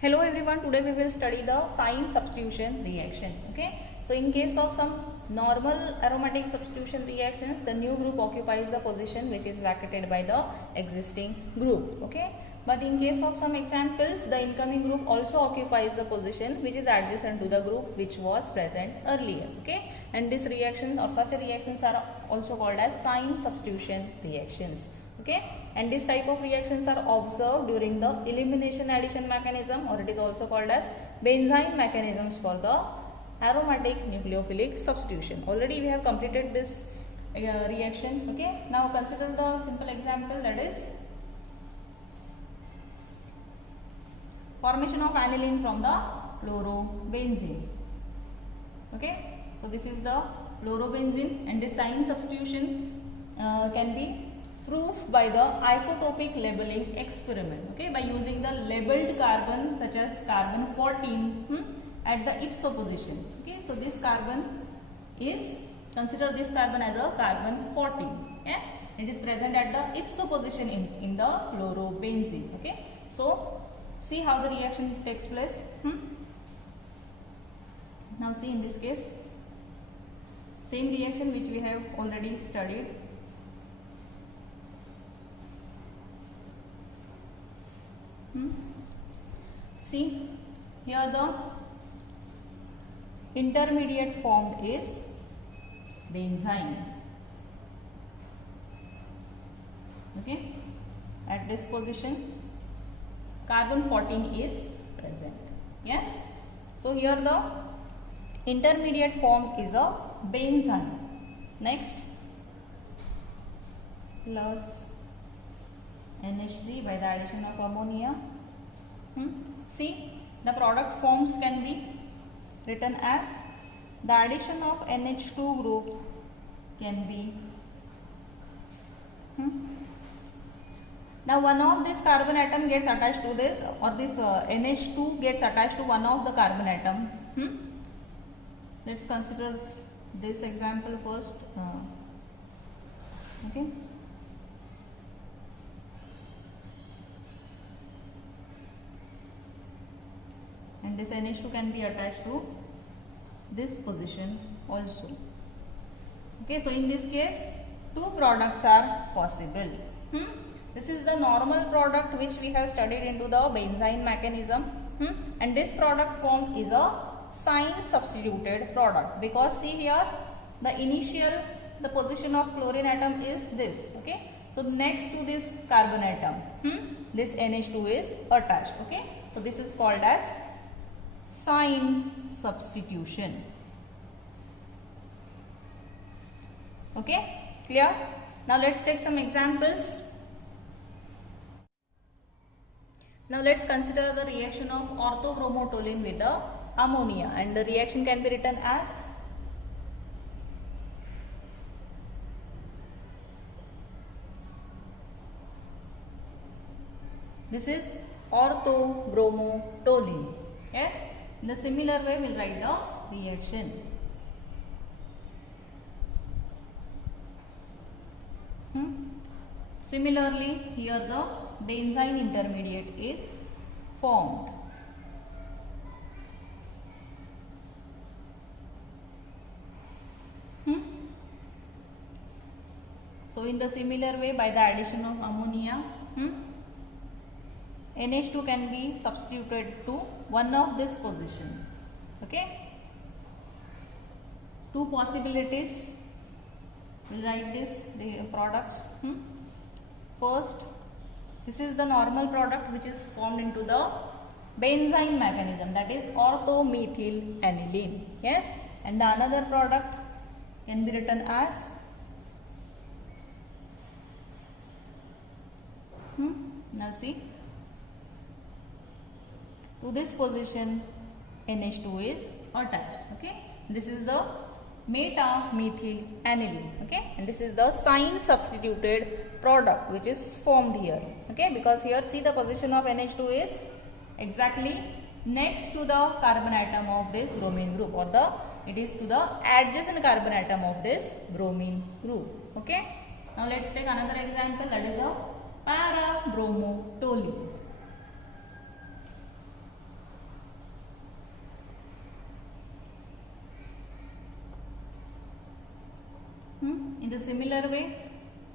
Hello everyone, today we will study the sign substitution reaction. Okay, so in case of some normal aromatic substitution reactions, the new group occupies the position which is vacated by the existing group. Okay, but in case of some examples, the incoming group also occupies the position which is adjacent to the group which was present earlier. Okay, and these reactions or such reactions are also called as sign substitution reactions. Okay, and this type of reactions are observed during the elimination addition mechanism, or it is also called as Benzene mechanisms for the aromatic nucleophilic substitution. Already we have completed this reaction. Okay, now consider the simple example, that is formation of aniline from the chlorobenzene. Okay, so this is the chlorobenzene, and this sign substitution can be proved by the isotopic labeling experiment. Okay, by using the labeled carbon such as carbon 14 at the ipso position. Okay, so this carbon is, consider this carbon as a carbon 14. Yes, it is present at the ipso position in the chlorobenzene. Okay, so see how the reaction takes place. Now see, in this case, same reaction which we have already studied. See, here the intermediate formed is benzene. Okay, at this position carbon 14 is present. Yes, so here the intermediate form is a benzene. Next, plus NH3 by the addition of ammonia. See, the product forms can be written as the addition of NH2 group can be now one of this carbon atom gets attached to this, or this NH2 gets attached to one of the carbon atom. Let's consider this example first. Okay, and this NH2 can be attached to this position also. Okay, so in this case two products are possible. This is the normal product which we have studied into the benzene mechanism, and this product formed is a sign substituted product, because see here the position of chlorine atom is this. Okay, so next to this carbon atom this NH2 is attached. Okay, so this is called as sign substitution. Okay, clear? Now let's take some examples. Now let's consider the reaction of orthobromotoluene with the ammonia, and the reaction can be written as this is orthobromotoluene. Yes, in the similar way we will write the reaction. Similarly, here the benzene intermediate is formed. So in the similar way, by the addition of ammonia, NH2 can be substituted to one of this position. Okay, two possibilities. We'll write this, the products. First, this is the normal product which is formed into the benzene mechanism, that is orthomethyl aniline. Yes, and the another product can be written as now see, to this position NH2 is attached. Okay, this is the metamethyl aniline. Okay, and this is the sign substituted product which is formed here. Okay, because here see the position of NH2 is exactly next to the carbon atom of this bromine group, or it is to the adjacent carbon atom of this bromine group. Okay, now let's take another example, that is a para-bromotoluene. the similar way,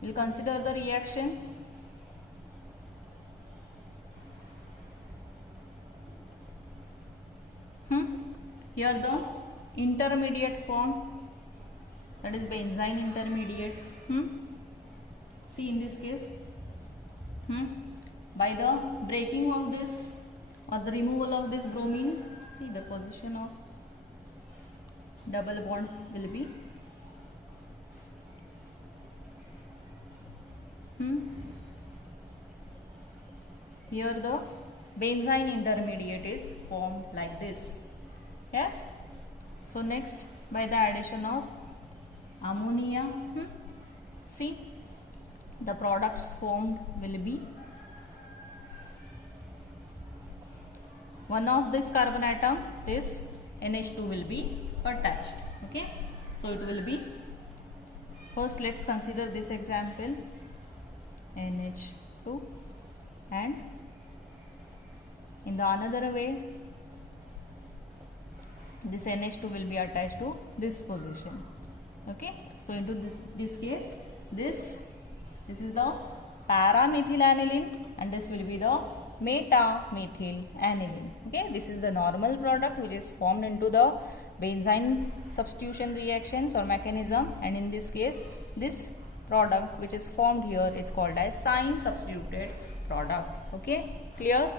we'll consider the reaction. Here the intermediate form, that is benzene intermediate. See in this case, by the breaking of this or the removal of this bromine, see the position of double bond will be here the benzene intermediate is formed like this. Yes. So next, by the addition of ammonia, see the products formed will be one of this carbon atom, this NH2 will be attached. Okay. So it will be, first let's consider this example, NH2, and in the another way this NH2 will be attached to this position. Okay. So into this case, this is the para-methyl-aniline and this will be the meta-methyl-aniline. Okay. This is the normal product which is formed into the benzene substitution reactions or mechanism, and in this case this product which is formed here is called as sine substituted product. Okay. Clear?